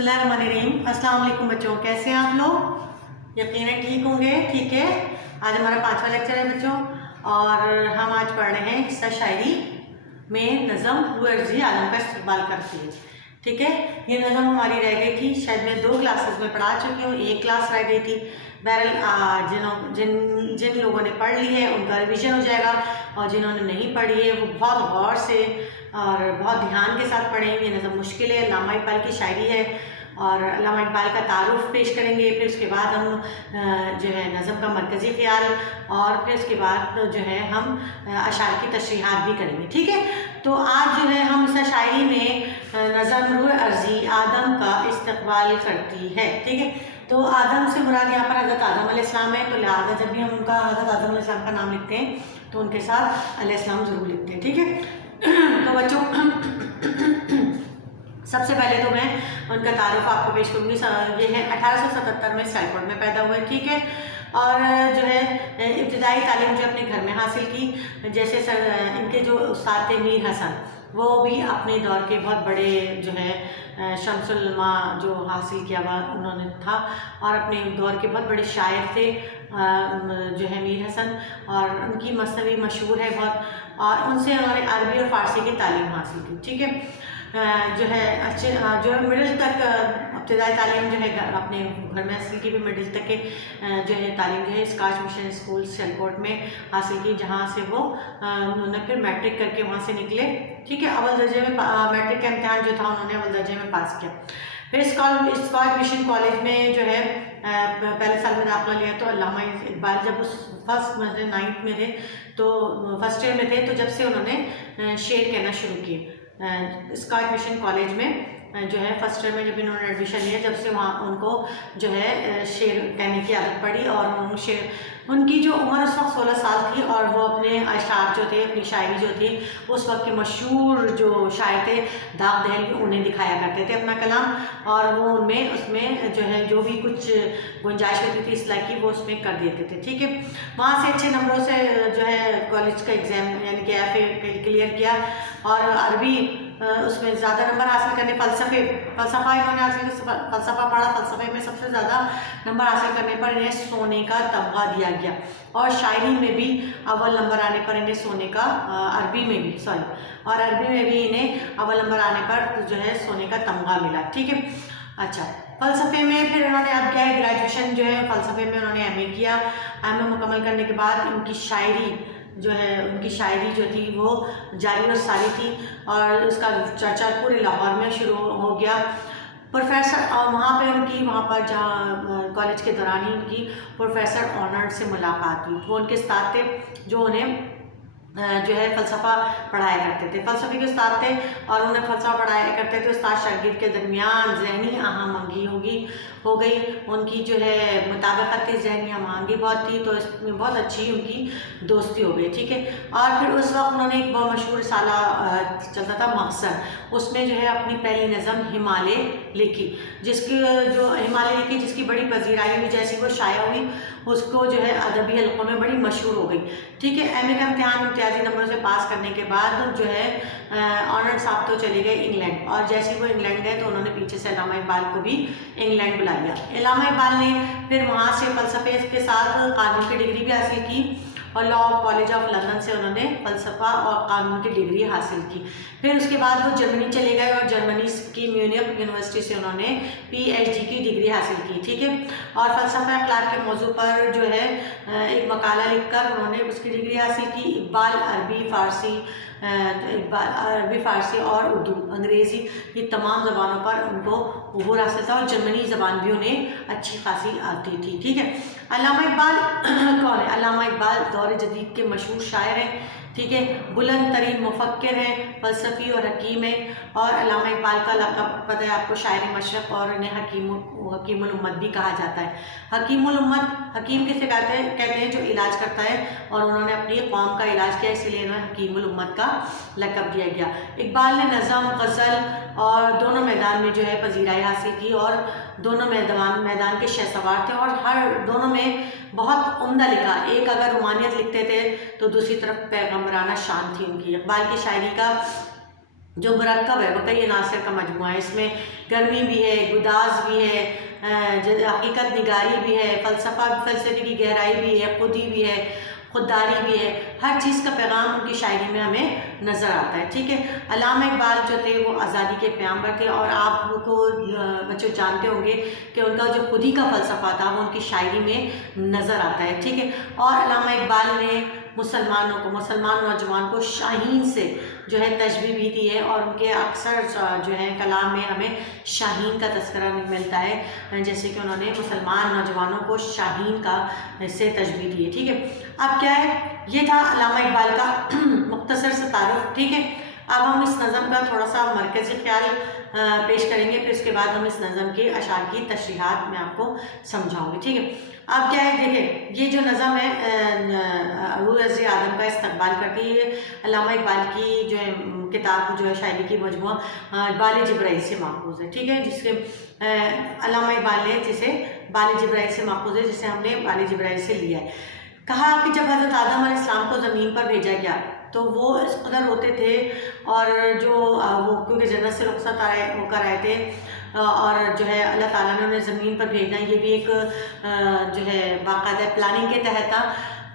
बिस्मिल्लाहिर्रहमानिर्रहीम। अस्सलाम वालेकुम बच्चों, कैसे हैं आप लोग? यकीनन ठीक होंगे। ठीक है, आज हमारा 5वां लेक्चर है बच्चों, और हम आज पढ़ रहे हैं हिस्सा शायरी में नज़म रूह अर्ज़ी आलम का इस्तक़बाल करती है। ठीक है, ये नज़म हमारी रह गई थी, शायद मैं 2 क्लासेस में पढ़ा चुकी हूँ, 1 क्लास रह गई थी। बहरहाल जिन लोगों ने पढ़ ली है उनका रिवीजन हो जाएगा, और जिन्होंने नहीं पढ़ी है वो बहुत गौर से और बहुत ध्यान के साथ पढ़ेंगे। ये नज़म मुश्किल है, अल्लामा इक़बाल की शायरी है, और अल्लामा इक़बाल का तारुफ़ पेश करेंगे। फिर उसके बाद हम जो है नज़म का मरकज़ी ख़्याल, और फिर उसके बाद जो है हम अशार की तशरीहात भी करेंगे। ठीक है, तो आज जो है हम इस शायरी में नज़म रूह अर्ज़ी आदम का इस्तक़बाल करती है। ठीक है, तो आदम से मुराद यहाँ पर हज़रत आदम अलैहिस्सलाम है, तो लिहाजा जब भी हम उनका हज़रत आदम अलैहिस्सलाम का नाम लिखते हैं तो उनके साथ अलैहिस्सलाम ज़रूर लिखते हैं। ठीक है, तो बच्चों सबसे पहले तो मैं उनका तारुफ आपको पेश करूँगी। ये है 1877 में सियालकोट में पैदा हुए। ठीक है, और जो है इब्तिदाई तालीम जो अपने घर में हासिल की। जैसे इनके जो उस्ताद थे मीर हसन, वो भी अपने दौर के बहुत बड़े जो है शम्सुल उलमा जो हासिल किया हुआ उन्होंने था, और अपने दौर के बहुत बड़े शायर थे जो है मीर हसन, और उनकी मसनवी मशहूर है बहुत, और उनसे उन्होंने अरबी और फ़ारसी की तालीम हासिल की। ठीक है, जो है अच्छे जो है मिडिल तक इब्तिदाई तालीम जो है अपने घर में हासिल की, भी मिडिल तक के जो है तालीम जो है स्कॉच मिशन स्कूल सियालकोट में हासिल की, जहाँ से वो उन्होंने फिर मैट्रिक करके वहाँ से निकले। ठीक है, अव्वल दर्जे में मैट्रिक का इम्तहान जो था उन्होंने अव्वल दर्जे में पास किया। फिर स्कॉच मिशन कॉलेज में जो है पहले साल में दाखिला लिया। तो अल्लामा इक़बाल जब उस फर्स्ट 9th में थे, तो फर्स्ट ईयर में थे, तो जब से उन्होंने शेर कहना शुरू किए स्कॉच मिशन कॉलेज में जो है फर्स्ट ईयर में जब इन्होंने एडमिशन लिया, जब से वहाँ उनको जो है शेर कहने की आदत पड़ी, और उनकी जो उम्र उस वक्त 16 साल थी, और वो अपने अशार जो थे, अपनी शायरी जो थी, उस वक्त के मशहूर जो शायर थे दाग दहलवी, उन्हें दिखाया करते थे अपना कलाम, और वो उसमें जो है जो भी कुछ गुंजाइश होती थी इस्लाह की, वो उसमें कर देते थे। ठीक है, वहाँ से अच्छे नंबरों से जो है कॉलेज का एग्ज़ाम यानी कि FA क्लियर किया, और अरबी उसमें ज़्यादा नंबर हासिल करने, फ़लसफ़ा इन्होंने हासिल किया, फ़लसफ़ा पढ़ा, फ़लसफ़े में सबसे ज़्यादा नंबर हासिल करने पर इन्हें सोने का तमगा दिया गया, और शायरी में भी अव्वल नंबर आने पर इन्हें सोने का अरबी में भी इन्हें अव्वल नंबर आने पर जो है सोने का तमगा मिला। ठीक है, अच्छा, फ़लसफ़े में फिर उन्होंने अब क्या है ग्रेजुएशन जो है फ़लसफ़े में उन्होंने MA किया। MA मुकम्मल करने के बाद उनकी शायरी जो थी वो जारी और सारी थी, और उसका चर्चा पूरे लाहौर में शुरू हो गया। प्रोफेसर वहाँ पर जहाँ कॉलेज के दौरान ही उनकी प्रोफेसर ऑनर्ड से मुलाकात हुई। वो उनके उस्ताद थे जो उन्हें जो है फ़लसफ़ा पढ़ाया करते थे, फ़लसफ़े के उस्ताद थे, और उन्हें फ़लसफ़ा पढ़ाया करते थे। उस्ताद शागिर्द के दरमियान ज़हनी आहंगी हो गई, उनकी जो है मुताबिकत ज़हनी आहंगी बहुत थी, तो इसमें बहुत अच्छी उनकी दोस्ती हो गई। ठीक है, और फिर उस वक्त उन्होंने एक बहुत मशहूर रिसाला चलता था मकसद, उसमें जो है अपनी पहली नज़म हिमालय लिखी, जिसकी बड़ी पजीराई हुई। जैसी वो शाया हुई, उसको जो है अदबी हलकों में बड़ी मशहूर हो गई। ठीक है, MA का इम्तिहान इम्तियाजी नंबरों से पास करने के बाद जो है ऑनर्ड साहब तो चले गए इंग्लैंड, और जैसे वो इंग्लैंड गए तो उन्होंने पीछे से अल्लामा इक़बाल को भी इंग्लैंड बुला लिया। अल्लामा इक़बाल ने फिर वहाँ से फ़लसफ़े के साथ कानून की डिग्री भी हासिल की, और लॉ कॉलेज ऑफ लंदन से उन्होंने फ़लसफ़ा और कानून की डिग्री हासिल की। फिर उसके बाद वो जर्मनी चले गए, और जर्मनी की म्यूनिख यूनिवर्सिटी से उन्होंने PhD की डिग्री हासिल की। ठीक है, और फ़लसफ़ा अख़लाक़ के मौजू पर जो है एक मकाला लिखकर उन्होंने उसकी डिग्री हासिल की। इक़बाल अरबी फ़ारसी और उर्दू अंग्रेज़ी ये तमाम ज़बानों पर उनको उबूर हासिल था, और जर्मनी ज़बान भी उन्हें अच्छी खासी आती थी। ठीक है, अल्लामा इक़बाल कौन है? अल्लामा इक़बाल दौर जदीद के मशहूर शायर हैं। ठीक है, बुलंद तरीन मुफक्किर हैं, फ़लसफ़ी और हकीम हैं, और अल्लामा इक़बाल का लक़ब पता है आपको शायर मशरक़, और इन्हें हकीमुल उम्मत भी कहा जाता है। हकीमुल उम्मत, हकीम किसे कहते हैं? जो इलाज करता है, और उन्होंने अपनी कौम का इलाज किया, इसलिए इन्हें हकीमुल उम्मत का लक़ब दिया गया। इक़बाल ने नज़म, गज़ल और दोनों मैदान में जो है पजीराई हासिल की, और दोनों मैदान के शहसवार थे, और दोनों में बहुत उम्दा लिखा। एक अगर रुमानियत लिखते थे तो दूसरी तरफ पैगम्बराना शान थी उनकी। इक़बाल की शायरी का जो मरकब है वो कई अनासर का मजमूआ है। इसमें गर्मी भी है, गुदाज भी है, हकीकत निगारी भी है, फ़लसफ़े की गहराई भी है, खुदी भी है, खुददारी भी है। हर चीज़ का पैगाम उनकी शायरी में हमें नज़र आता है। ठीक है, अल्लामा इकबाल जो थे वो आज़ादी के पैगंबर थे, और आपको बच्चों जानते होंगे कि उनका जो खुदी का फ़लसफ़ा था वो उनकी शायरी में नज़र आता है। ठीक है, और अल्लामा इकबाल ने मुसलमान नौजवान को शाहीन से जो है तशबीह भी दी है, और उनके अक्सर जो है कलाम में हमें शाहीन का तज़किरा मिलता है, जैसे कि उन्होंने मुसलमान नौजवानों को शाहीन का से तशबीह दी है। ठीक है, अब क्या है, ये था अल्लामा इकबाल का मुख्तसर सा तारुफ। ठीक है, अब हम इस नज़म का थोड़ा सा मरकज़ी ख्याल पेश करेंगे, फिर उसके बाद हम इस नज़म के अशार की तशरीहात में आपको समझाऊंगी। ठीक है, अब क्या है, देखिए ये जो नज़म है रूह अज़ आदम का इस्तक़बाल करती है। अल्लामा इकबाल की जो है किताब जो है शायरी की मजमूआ बाल जिब्राइल से माखूज़ है। ठीक है, जिसके अल्लामा इकबाल ने जिसे बाल जिब्राइल से माखूज़ है, जिसे हमने बाल जिब्राइल से लिया है। कहा कि जब हज़रत आदम अलैहिस्सलाम को ज़मीन पर भेजा गया तो वो इस कदर होते थे, और जो वो क्योंकि जन्नत से रुखसत होकर आए थे, और जो है अल्लाह ताला ने उन्हें ज़मीन पर भेजना, ये भी एक जो है बाकायदा प्लानिंग के तहत था।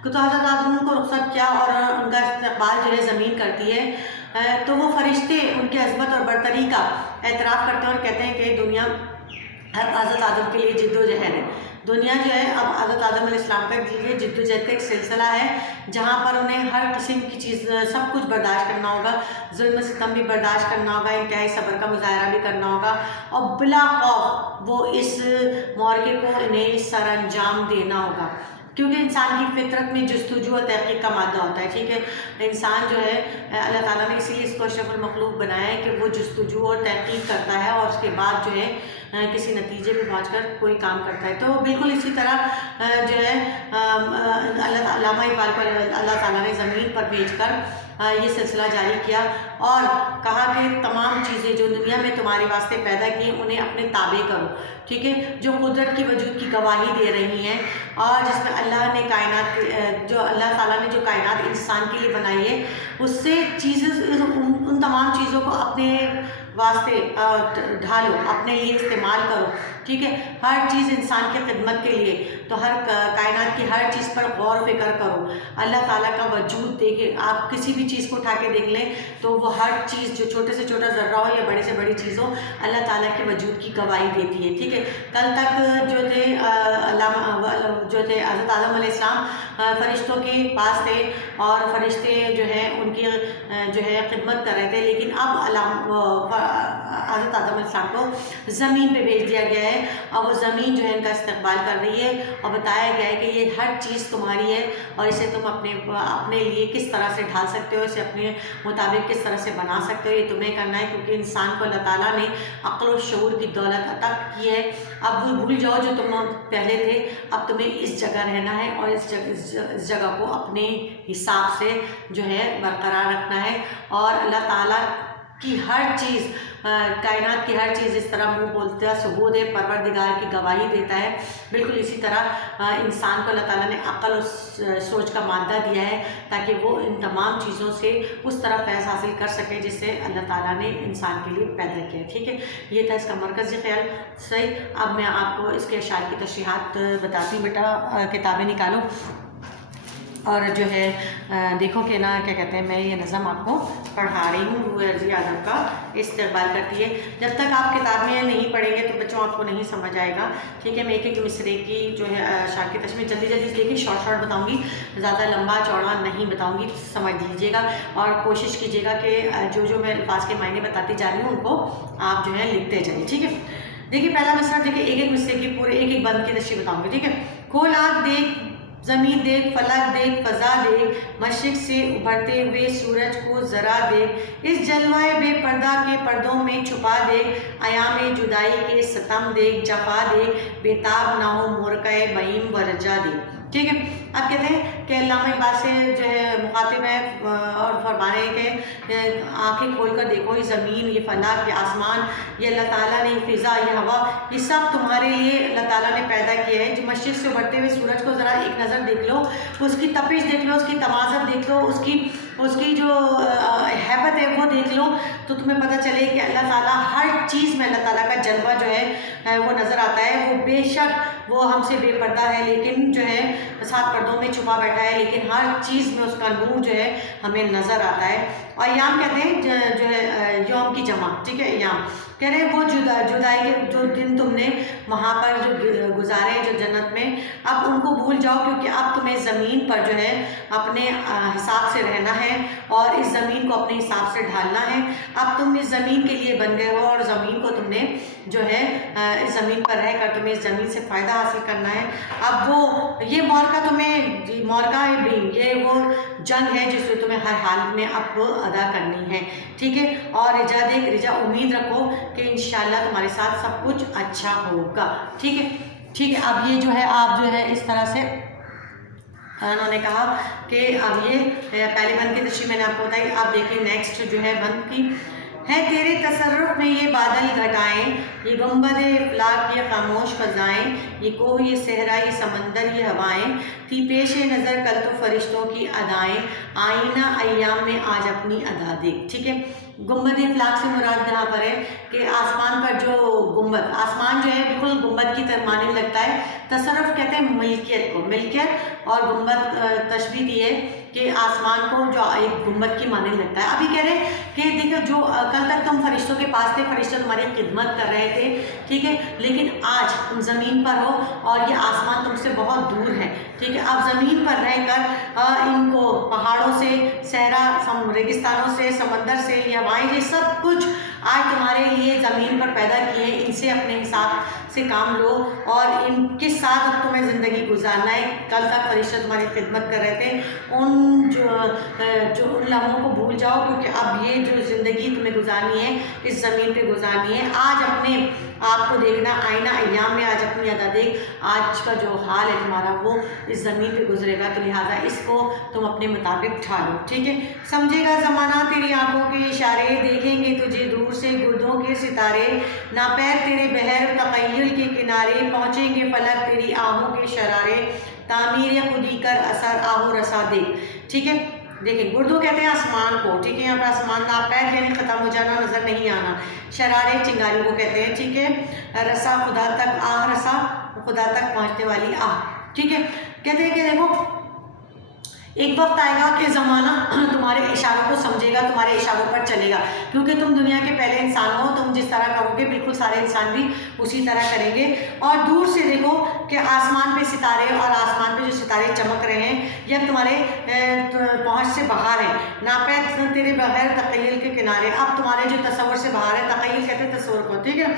तो हज़रत आदम को रुखसत किया और उनका इस्तक़बाल जो है ज़मीन करती है। तो वो फरिश्ते उनकी अज़मत और बरतरी का एतराफ़ करते हैं और कहते हैं कि दुनिया हज़रत आदम के लिए जिद्दोजहद है। दुनिया जो है अब हज़रत आदम अलैहिस्सलाम का लिए जिद्दोजहद का एक सिलसिला है, जहाँ पर उन्हें हर किस्म की चीज़ सब कुछ बर्दाश्त करना होगा, जुल्म सितम भी बर्दाश्त करना होगा, इंतहाई सब्र का मुज़ाहरा भी करना होगा, और बिला खौफ वो इस मौक़े को इन्हें सर अंजाम देना होगा, क्योंकि इंसान की फितरत में जस्तजू और तहक़ीक़ का मादा होता है। ठीक है, इंसान जो है अल्लाह ताला ने इसीलिए इसको अशरफुल मखलूक बनाया है कि वो जस्तजू और तहक़ीक़ करता है, और उसके बाद जो है किसी नतीजे पे पहुंचकर कोई काम करता है। तो बिल्कुल इसी तरह जो है अल्लामा इकबाल को अल्लाह ताला ने ज़मीन पर भेजकर ये सिलसिला जारी किया, और कहा कि तमाम चीज़ें जो दुनिया में तुम्हारे वास्ते पैदा की उन्हें अपने ताबे करो। ठीक है, जो कुदरत की वजूद की गवाही दे रही हैं, और जिसमें अल्लाह ने कायनात जो अल्लाह ताला ने जो कायनात इंसान के लिए बनाई है, उससे चीज़ें उन तमाम चीज़ों को अपने वास्ते ढालो, अपने लिए इस्तेमाल करो। ठीक है, हर चीज़ इंसान की खिदमत के लिए, तो हर कायनात की हर चीज़ पर गौर फिक्र करो। अल्लाह ताला का वजूद देखें, आप किसी भी चीज़ को उठा के देख लें तो वो हर चीज़ जो छोटे से छोटा ज़र्रा हो या बड़े से बड़ी चीज़ हो, अल्लाह ताला के वजूद की गवाही देती है। ठीक है, कल तक जो थे हज़रत आदम अलैहिस्सलाम फरिश्तों के पास थे, और फरिश्ते जो है उनकी जो है खिदमत कर रहे थे, लेकिन अब हज़रत आदम अलैहिस्सलाम को ज़मीन पे भेज दिया गया है, और वो ज़मीन जो है इनका इस्तक़बाल कर रही है, और बताया गया है कि ये हर चीज़ तुम्हारी है, और इसे तुम अपने लिए किस तरह से ढाल सकते हो, इसे अपने मुताबिक किस तरह से बना सकते हो, ये तुम्हें करना है, क्योंकि इंसान को अल्लाह ताला ने अक्ल और शऊर की दौलत अता की है। अब वो भूल जाओ जो तुम पहले थे, अब तुम्हें इस जगह रहना है, और इस जगह को अपने हिसाब से जो है बरकरार रखना है, और अल्लाह ताला की हर चीज़ कायनात की हर चीज़ इस तरह मुँह बोलता है, सबूत है, परवरदिगार की गवाही देता है। बिल्कुल इसी तरह इंसान को अल्लाह ताला ने अक्ल और सोच का मादा दिया है, ताकि वो इन तमाम चीज़ों से उस तरह फैज़ हासिल कर सके जिससे अल्लाह ताला ने इंसान के लिए पैदा किया। ठीक है, ये था इसका मरकज़ी ख्याल। सही, अब मैं आपको इसके अशार की तशरीहात बताती हूँ। बेटा किताबें निकालो, और जो है देखो कि ना क्या कहते हैं, मैं ये नज़म आपको पढ़ा रही हूँ। रूह अज़ आदम का इस्तक़बाल करती है। जब तक आप किताब में नहीं पढ़ेंगे तो बच्चों आपको नहीं समझ आएगा। ठीक है, मैं एक एक मिसरे की जो है अशार की तशरीह जल्दी देखिए, शॉर्ट बताऊँगी, ज़्यादा लंबा चौड़ा नहीं बताऊँगी, समझ लीजिएगा, और कोशिश कीजिएगा कि जो मैं अल्फाज के मायने बताती जा रही हूँ उनको आप जो है लिखते जाइए। ठीक है, देखिए पहला मिसरा, देखिए एक मिसरे की पूरे एक बंद की तशरीह बताऊँगी। ठीक है, खोल आँख देख, ज़मीन देख, फलक देख, फ़ज़ा देख, मशरिक़ से उभरते हुए सूरज को ज़रा देख, इस जलवाए बेपर्दा के पर्दों में छुपा देख, आयाम जुदाई के सतम देख, जफ़ा देख, बेताब ना हो मोरक़े बहीम व रजा देख। ठीक है, अब कहते हैं कि अल्लामा इकबाल से जो है मुखातिब है, और फरमा रहे हैं कि आँखें खोल कर देखो, ये ज़मीन, ये फलक, ये आसमान, ये अल्लाह ताला ने, फ़िज़ा, ये हवा, ये सब तुम्हारे लिए अल्लाह ताला ने पैदा किया है। जो मशरिक़ से उभरते हुए सूरज को ज़रा एक नज़र देख लो, उसकी तपिश देख लो, उसकी तमाज़त देख लो, उसकी जो हैबत है वो देख लो, तो तुम्हें पता चले कि अल्लाह ताला हर चीज़ में, अल्लाह ताला का जलवा जो है वो नज़र आता है। वो बेशक वो हमसे बेपर्दा है, लेकिन जो है 7 पर्दों में छुपा बैठा है, लेकिन हर चीज़ में उसका नूर जो है हमें नज़र आता है। और याम कहते हैं जो है यौम की जमा, ठीक है। याम कह रहे हैं वो जुदाई के जो दिन तुमने वहाँ पर जो गुजारे जो जन्नत में, अब उनको भूल जाओ, क्योंकि अब तुम्हें ज़मीन पर जो है अपने हिसाब से रहना है और इस ज़मीन को अपने हिसाब से ढालना है। अब तुम इस ज़मीन के लिए बन गए हो और ज़मीन को तुमने जो है इस ज़मीन पर रह कर तुम्हें इस ज़मीन से फ़ायदा हासिल करना है। अब वो ये मौरका तुम्हें मौरका है भी, ये वो जंग है जिससे तुम्हें हर हाल में अब अदा करनी है, ठीक है। और रिजा देख, रिजा उम्मीद रखो कि इंशाल्लाह तुम्हारे साथ सब कुछ अच्छा होगा, ठीक है, ठीक है। अब ये जो है आप जो है इस तरह से उन्होंने कहा कि अब ये पहले बंद की तशरीह मैंने आपको बताई। आप देखिए नेक्स्ट जो है बंद की है, तेरे तसर्रुफ में ये बादल घटाएं, ये गुंबद इफ्लाक ये खामोश फ़ज़ाएं, ये कोह ये सहरा ये समंदर ये हवाएं, थी पेश नज़र कल तो फरिश्तों की अदाएं, आईना अय्याम में आज अपनी अदा देख, ठीक है। गुंबद इफ्लाक से मुराद यहाँ पर है कि आसमान पर जो गुंबद, आसमान जो है बिल्कुल गुंबद की तरह माने लगता है। तसर्रुफ कहते हैं मिल्कियत को, मिल्कियत, और गुंबद तशबीह दी है कि आसमान को जो एक गुंबद की माने लगता है। अभी कह रहे हैं कि देखो जो कल तक तुम फरिश्तों के पास थे, फरिश्ते तुम्हारी खिदमत कर रहे थे, ठीक है, लेकिन आज तुम ज़मीन पर हो और ये आसमान तुमसे बहुत दूर है, ठीक है। अब ज़मीन पर रहकर इनको पहाड़ों से, सहरा रेगिस्तानों से, समंदर से, ये हवाएं, ये सब कुछ आज तुम्हारे लिए ज़मीन पर पैदा किए हैं, इनसे अपने हिसाब से काम लो और इनके साथ अब तुम्हें ज़िंदगी गुजारना है। कल तक फरिश्ते तुम्हारी खिदमत कर रहे थे, उन उन लम्हों को भूल जाओ, क्योंकि अब ये जो ज़िंदगी तुम्हें गुजारनी है इस ज़मीन पे गुजारनी है। आज अपने आप को देखना, आईना अय्याम में आज अपनी अदा देख, आज का जो हाल है तुम्हारा वो इस ज़मीन पे गुजरेगा, तो लिहाजा इसको तुम अपने मुताबिक ढालो, ठीक है। समझेगा ज़माना तेरी आंखों के इशारे, देखेंगे तुझे दूर से गुर्दों के सितारे, ना पैर तेरे बहर तख़य्युल के किनारे, पहुँचेंगे फलक तेरी आहों के शरारे, तामीर खुदी कर असर आहो रसा दे, ठीक है। देखिए गुर्दों कहते हैं आसमान को, ठीक है, यहाँ पर आसमान ना पैर यानी ख़त्म हो जाना, नज़र नहीं आना, शरारे चिंगारियों को कहते हैं, ठीक है। रसा खुदा तक, आह रसा खुदा तक पहुँचने वाली आह, ठीक है। कहते हैं कि देखो एक वक्त आएगा कि ज़माना तुम्हारे इशारों को समझेगा, तुम्हारे इशारों पर चलेगा, क्योंकि तुम दुनिया के पहले इंसान हो, तुम जिस तरह करोगे बिल्कुल सारे इंसान भी उसी तरह करेंगे। और दूर से देखो कि आसमान पे सितारे, और आसमान पे जो सितारे चमक रहे हैं ये तुम्हारे पहुँच से बाहर है, नापै तेरे बगैर तख़य्युल के किनारे, अब तुम्हारे जो तसव्वुर से बाहर है, तख़य्युल कहते हैं तसव्वुर को, ठीक है।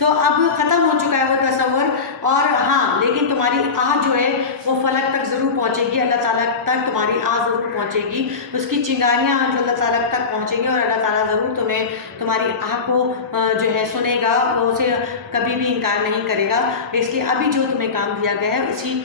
तो अब ख़त्म हो चुका है वो तसव्वुर, और हाँ लेकिन तुम्हारी आह जो है वो फलक तक ज़रूर पहुँचेगी, अल्लाह ताला तक तुम्हारी आह ज़रूर पहुँचेगी, उसकी चिंगारियाँ जो अल्लाह ताला तक पहुँचेंगी, और अल्लाह ताला ज़रूर तुम्हें तुम्हारी आह को जो है सुनेगा, वो उसे कभी भी इनकार नहीं करेगा। इसलिए अभी जो तुम्हें काम दिया गया है उसी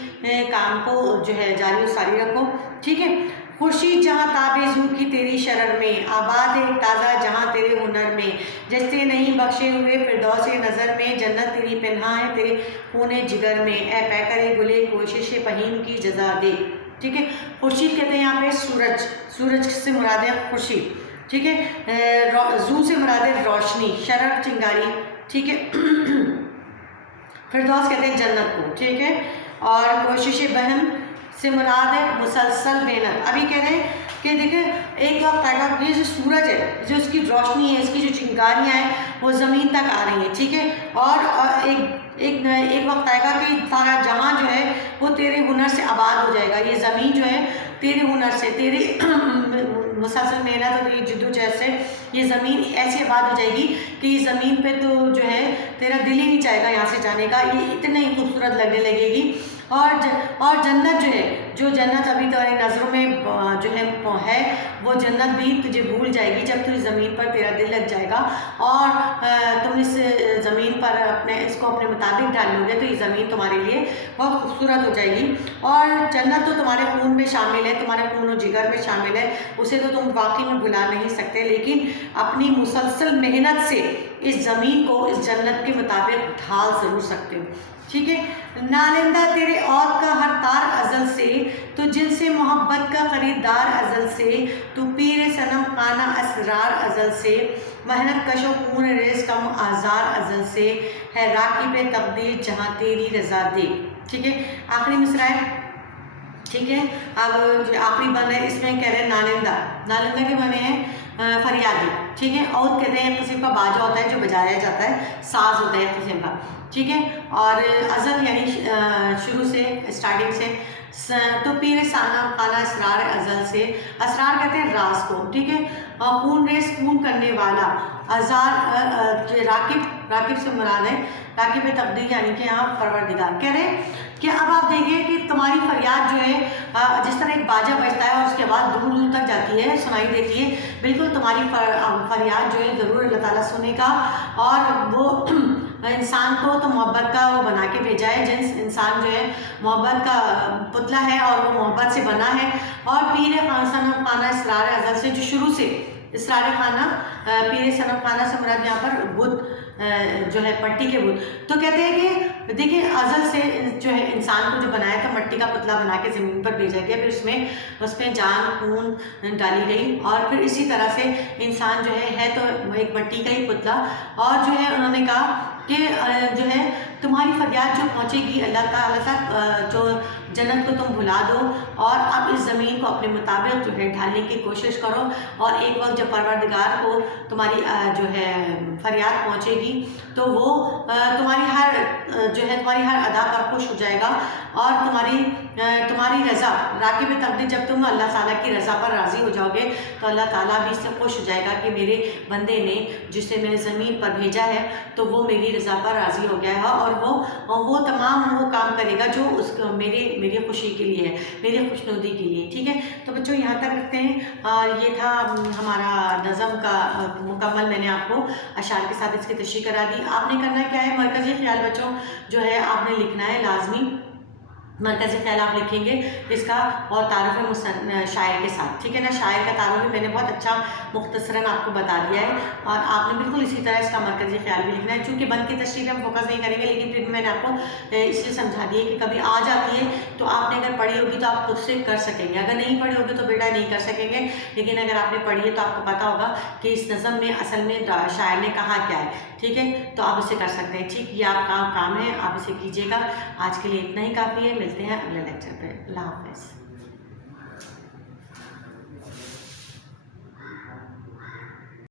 काम को जो है जारी और सारी रखो, ठीक है। खुर्शीद जहाँ ताबेज़ू की तेरी शरर में, आबाद है ताज़ा जहाँ तेरे हुनर में, जैसे नहीं बख्शे हुए फिरदौस नज़र में, जन्नत तेरी पन्हा है तेरे खूने जिगर में, ए पैकरे गुले कोशिश पहीन की जजा दे, ठीक है। खुर्शीद कहते हैं यहाँ पे सूरज, सूरज से मुराद है खुर्शीद, ठीक है। जू से मुराद है रोशनी, शरर चिंगारी, ठीक है। फिरदौस कहते हैं जन्नत को, ठीक है। और कोशिश बहन से मुराद है मुसलसल मेहनत। अभी कह रहे हैं कि देखिए एक वक्त आएगा ये जो सूरज है, जो इसकी रोशनी है, इसकी जो चिंगारियाँ हैं वो ज़मीन तक आ रही हैं, ठीक है। और एक वक्त आएगा कि सारा जहाँ जो है वो तेरे हुनर से आबाद हो जाएगा, ये ज़मीन जो है तेरे हुनर से, तेरी मुसलसल मेहनत और ये जद्दोजहद से ये ज़मीन ऐसी आबाद हो जाएगी कि ये ज़मीन पे तो जो है तेरा दिल ही नहीं चाहेगा यहाँ से जाने का, ये इतने ही खूबसूरत लगने लगेगी। और जन्नत जो है, जो जन्नत अभी तुम्हारी नज़रों में जो है वो जन्नत भी तुझे भूल जाएगी जब तुझे ज़मीन पर तेरा दिल लग जाएगा और तुम इस ज़मीन पर इसको अपने मुताबिक ढाल लोगे तो ये ज़मीन तुम्हारे लिए बहुत खूबसूरत हो जाएगी। और जन्नत तो तुम्हारे खून में शामिल है, तुम्हारे खून और जिगर में शामिल है, उसे तो तुम वाकई में भुला नहीं सकते, लेकिन अपनी मुसलसल मेहनत से इस ज़मीन को इस जन्नत के मुताबिक ढाल ज़रूर सकते हो, ठीक है। नालिंदा तेरे औद का हर तार अज़ल से, تو جن سے محبت کا خریدار ازل سے، تو پیر صنم خانہ اسرار ازل سے، محنت کش و خون ریز کم آزار ازل سے، ہے راکب تقدیر جہاں تیری رضا دے. ٹھیک ہے، آخری مصرع ہے. ٹھیک ہے، اب جو آخری بند ہے اس میں کہہ رہے ہیں نالندہ. نالندہ کے بنے ہیں فریادی. ٹھیک ہے، عود کہتے ہیں ایک قسم کا باجا ہوتا ہے جو بجایا جاتا ہے، ساز ہوتا ہے ایک قسم کا. ٹھیک ہے، اور ازل یعنی شروع سے، اسٹارٹنگ سے. تو پیر خانہ اسرار ازل سے، اسرار کہتے ہیں راز کو. ٹھیک ہے، خون ریز خون کرنے والا، ازار راکب سے مراد ہے راکب تقدیر یعنی کہ یہاں پروردگار. کہہ رہے کہ اب آپ دیکھیں کہ تمہاری فریاد جو ہے جس طرح ایک باجا بجتا ہے اور اس کے بعد دور دور تک جاتی ہے، سنائی دیتی ہے، بالکل تمہاری فریاد جو ہے ضرور اللہ تعالیٰ سنے گا. اور وہ انسان کو تو محبت کا وہ بنا کے بھیجا ہے، جنس انسان جو ہے محبت کا پتلا ہے اور وہ محبت سے بنا ہے. اور پیر صنم خانہ اسرار ازل سے، جو شروع سے اسرار خانہ، پیر صنم خانہ سے مراد یہاں پر بدھ جو ہے مٹی کے بت. تو کہتے ہیں کہ دیکھیں ازل سے جو ہے انسان کو جو بنایا تھا، مٹی کا پتلا بنا کے زمین پر بھیجا گیا، پھر اس میں جان خون ڈالی گئی، اور پھر اسی طرح سے انسان جو ہے تو ایک مٹی کا ہی پتلا. اور جو ہے انہوں نے کہا کہ جو ہے تمہاری فریاد جو پہنچے گی اللہ تعالیٰ تک، جو جنت کو تم بھلا دو اور اب اس زمین کو اپنے مطابق جو ہے ڈھالنے کی کوشش کرو. اور ایک وقت جب پروردگار کو تمہاری جو ہے فریاد پہنچے گی تو وہ تمہاری ہر ادا پر خوش ہو جائے گا. اور تمہاری رضا، راکب تقدیر، جب تم اللہ تعالیٰ کی رضا پر راضی ہو جاؤ گے تو اللہ تعالیٰ بھی اس سے خوش ہو جائے گا کہ میرے بندے نے جسے میں نے زمین پر بھیجا ہے تو وہ میری رضا پر راضی ہو گیا ہے، اور وہ تمام وہ کام کرے گا جو میری خوشی کے لیے ہے، میری خوشنودی کے لیے. ٹھیک ہے، تو بچوں یہاں تک رکھتے ہیں. یہ تھا ہمارا نظم کا مکمل، میں نے آپ کو اشعار کے ساتھ اس کی تشریح کرا دی. آپ نے کرنا کیا ہے، مرکزی خیال بچوں جو ہے آپ نے لکھنا ہے لازمی. مرکزی خیال آپ لکھیں گے اس کا، اور تعارف شاعر کے ساتھ. ٹھیک ہے نا، شاعر کا تعارف بھی میں نے بہت اچھا مختصراً آپ کو بتا دیا ہے، اور آپ نے بالکل اسی طرح اس کا مرکزی خیال بھی لکھنا ہے. چونکہ بند کی تشریح ہم فوکس نہیں کریں گے، لیکن پھر بھی میں نے آپ کو اس لیے سمجھا دی ہے کہ کبھی آ جاتی ہے تو آپ نے اگر پڑھی ہوگی تو آپ خود سے کر سکیں گے، اگر نہیں پڑھی ہوگی تو بیٹا نہیں کر سکیں گے. لیکن اگر آپ نے پڑھی ہے تو آپ کو پتہ ہوگا کہ اس نظم میں اصل میں شاعر نے کہا کیا ہے. ٹھیک ہے، تو آپ اسے کر سکتے ہیں. ٹھیک، یہ آپ کا کام ہے، آپ اسے کیجیے گا. آج کے لیے اتنا ہی کافی ہے، ملتے ہیں اگلے لیکچر پہ. اللہ حافظ.